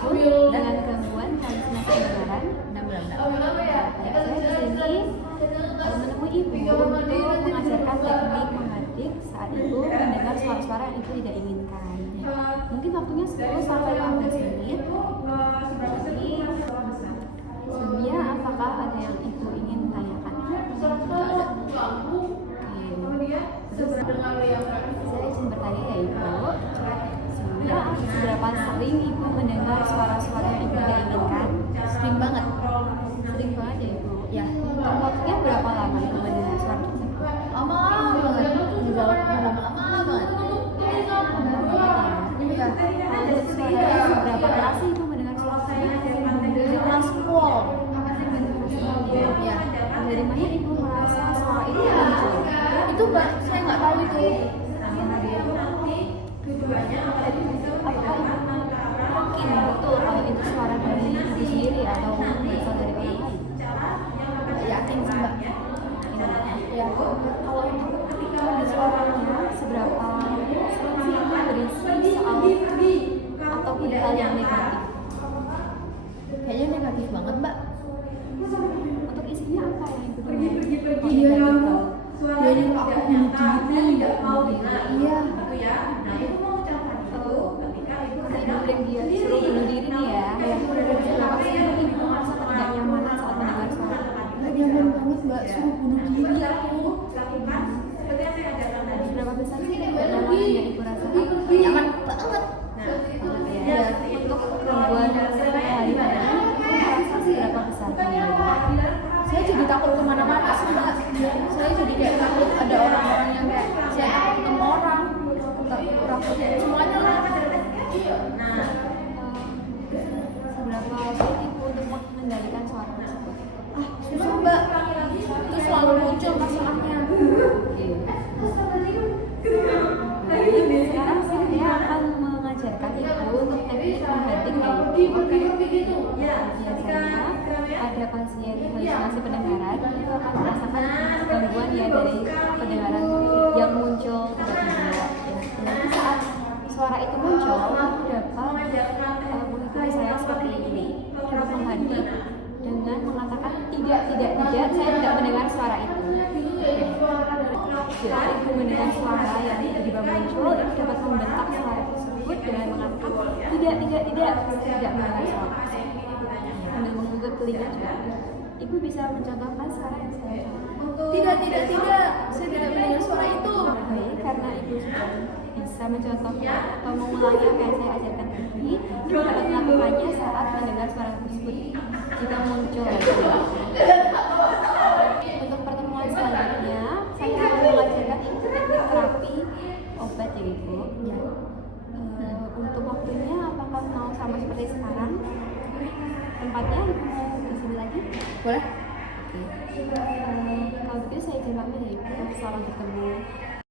dengan gangguan halusinasi pendengaran. Saya di sini menemui ibu untuk mengajarkan teknik menghadik saat ibu mendengar suara-suara yang ibu tidak inginkan. Mungkin waktunya 10 sampai 15 menit. Jadi sebelumnya apakah ada yang ibu ingin tanyakan? Terus saya izin bertanya ya ibu, sebelumnya seberapa sering ibu mendengar suara-suara yang ibu tidak inginkan? Sering banget Ya ibu. ya, Untuk waktunya berapa lama ibu mendengar suara tersebut? lama banget juga lama banget ya. Untuk suara seberapa keras sih ibu mendengar suara tersebut? Keras pol ya. Dari mana ibu merasa suara itu muncul? Itu mbak, saya nggak tahu itu. Apakah ibu yakin betul kalau itu suara dari ibu sendiri atau berasal dari orang lain? Yakin sih mbak ya. Kalau ketika di suaranya seberapa sering sih itu berisi soal ataupun hal yang negatif? Kayaknya negatif banget mbak. Untuk isinya apa yang ibu dengar? Dia nyuruh aku bunuh diri. Iya. Karena ibu bilang dia suruh bunuh diri nih ya. Seberapa sering ibu merasa ketidaknyamanan saat mendengar suara? Nggak nyaman banget mbak, suruh bunuh diri aku. Seberapa besar sih ketidaknyamanan yang ibu rasakan? Nyaman banget. Ya, untuk gangguan sehari-hari ibu merasa seberapa besar? Saya jadi takut kemana-mana sih mbak. Saya jadi kayak takut ada orang-orang yang kayak saya takut ketemu orang, takut semuanya lah. Seberapa sulit ibu untuk mengendalikan suara tersebut? Susah mbak, itu selalu muncul masalahnya. Sekarang saya akan mengajarkan ibu untuk teknik menghadik biasanya ada pasien halusinasi pendengaran itu akan merasakan gangguan ya dari pendengaran yang muncul tiba-tiba. Nanti saat suara itu muncul, ibu dapat mengikuti saya seperti ini, coba menghadik dengan mengatakan tidak, saya tidak mendengar suara itu. Jika ibu mendengar suara yang tiba-tiba muncul, ibu dapat membentak suara tersebut dengan mengatakan tidak mendengar suara. Sambil mengutuk telinga juga. Ibu bisa mencontohkan suara yang saya Tidak, saya tidak mendengar suara itu. baik, karena ibu sudah bisa mencontohkan atau mengulangi apa yang saya ajarkan tadi, ibu dapat melakukannya saat mendengar suara tersebut jika muncul. Untuk pertemuan selanjutnya, saya akan mengajarkan ibu teknik terapi obat ya ibu. Ya. Untuk waktunya, apakah mau sama seperti sekarang? Tempatnya ibu mau di sini lagi? Boleh? Kalau begitu saya izin pamit ya ibu. Selamat bertemu.